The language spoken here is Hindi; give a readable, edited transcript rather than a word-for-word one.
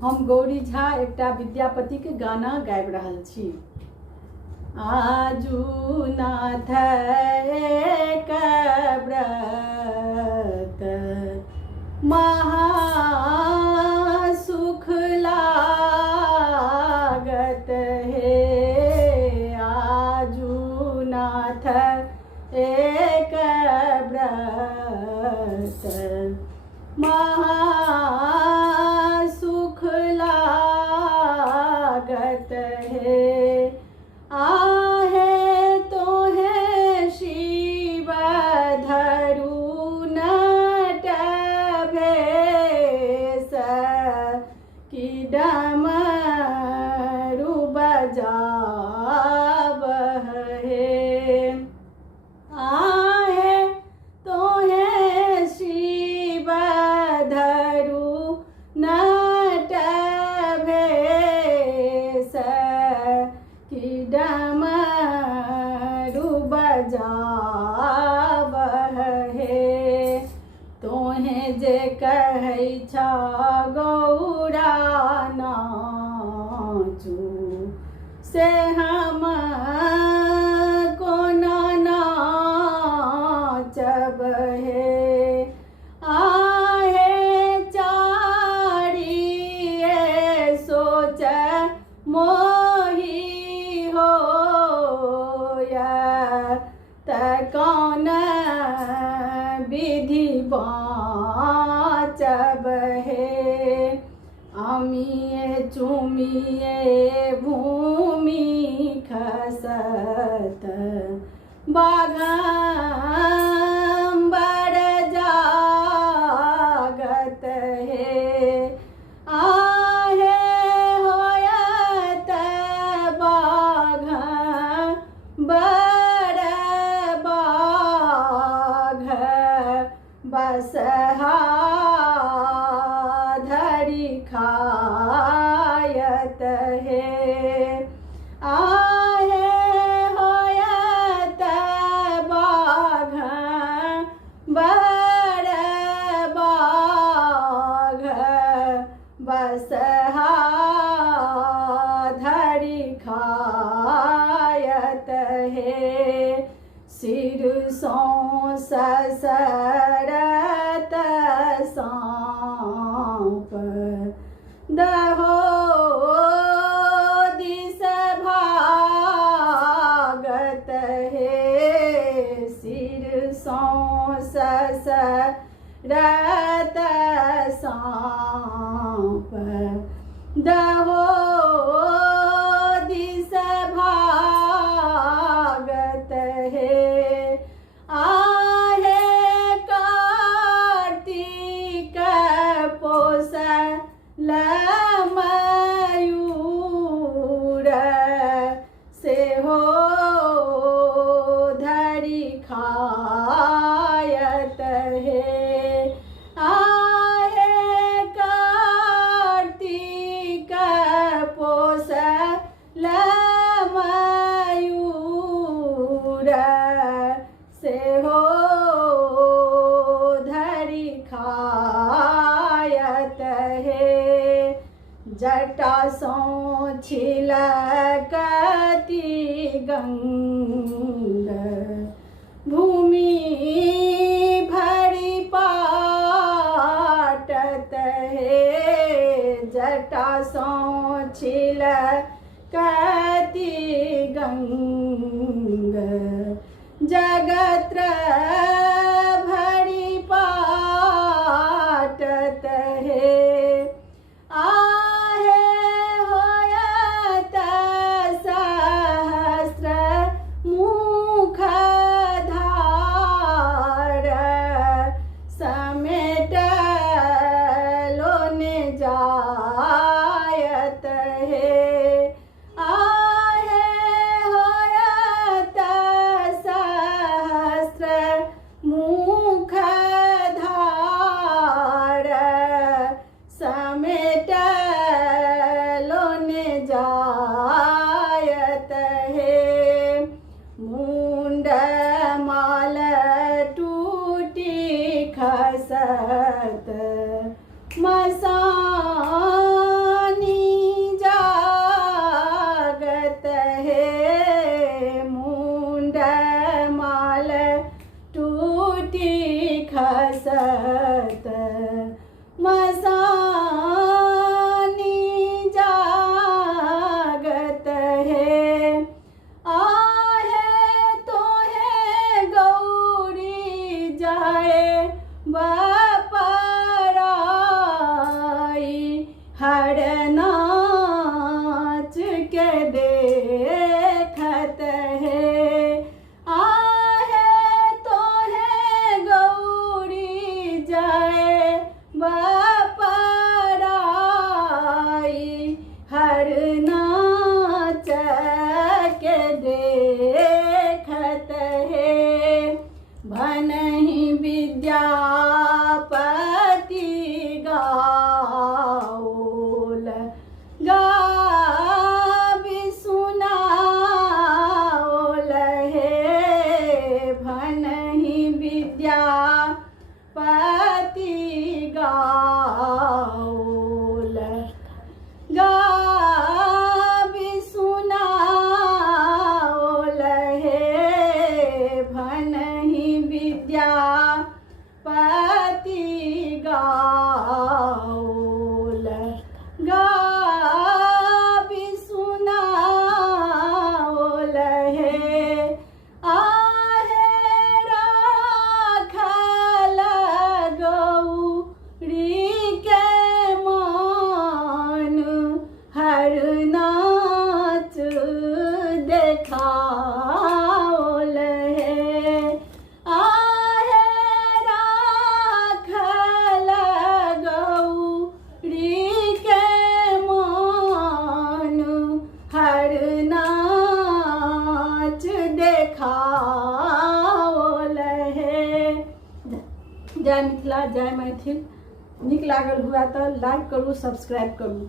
हम गौरी झा एकटा विद्यापति के गाना गाबि रहल छी। आजू नाथ एक व्रत महा सुख लागत हे। आजू नाथ एक व्रत महा लागत है। आहे तो है शिव धरु नट भेष की डमरू बजाव है। आहे तो है शिव धरु नट की डमरू बजाव है। तोहें जे कहै छ गौरा नाचू से हम कोना नाचब हे। आहे चारिये सोच मोही हो त कौन विधि बाचब हे। अमिए चुमिए भूमि खसत बागंबर जागत हे। आहे होयत बाघ बाघ बसहा धरि खायत हे। आहे होयत बाघ बाघ बसहा धरि खायत हे। सिर सौ ससरत सांप दहो दिस भागत हे। सिर सौ ससरत सांप दहो दिस भागत हे। आहे कार्तिक पोष मयूर से हो धरि खायत हे। आहे कार्तिक पोष मयूर से हो धरि खायत हे। जटा सौ छिलकती गंग भूमि भरि पाटत हे। जटा सौ छिलकती गंग जगत्र भरि पाटत हे। आहे होयत सहस्र मुख धार समेट लोन जायत हे। आहे होयत सहस्र मुख धार समेट लोन जायत हे। मुंड जय मिथिला जय मैथिल। नीक लागल हुआ तो लाइक करू, सब्सक्राइब करू।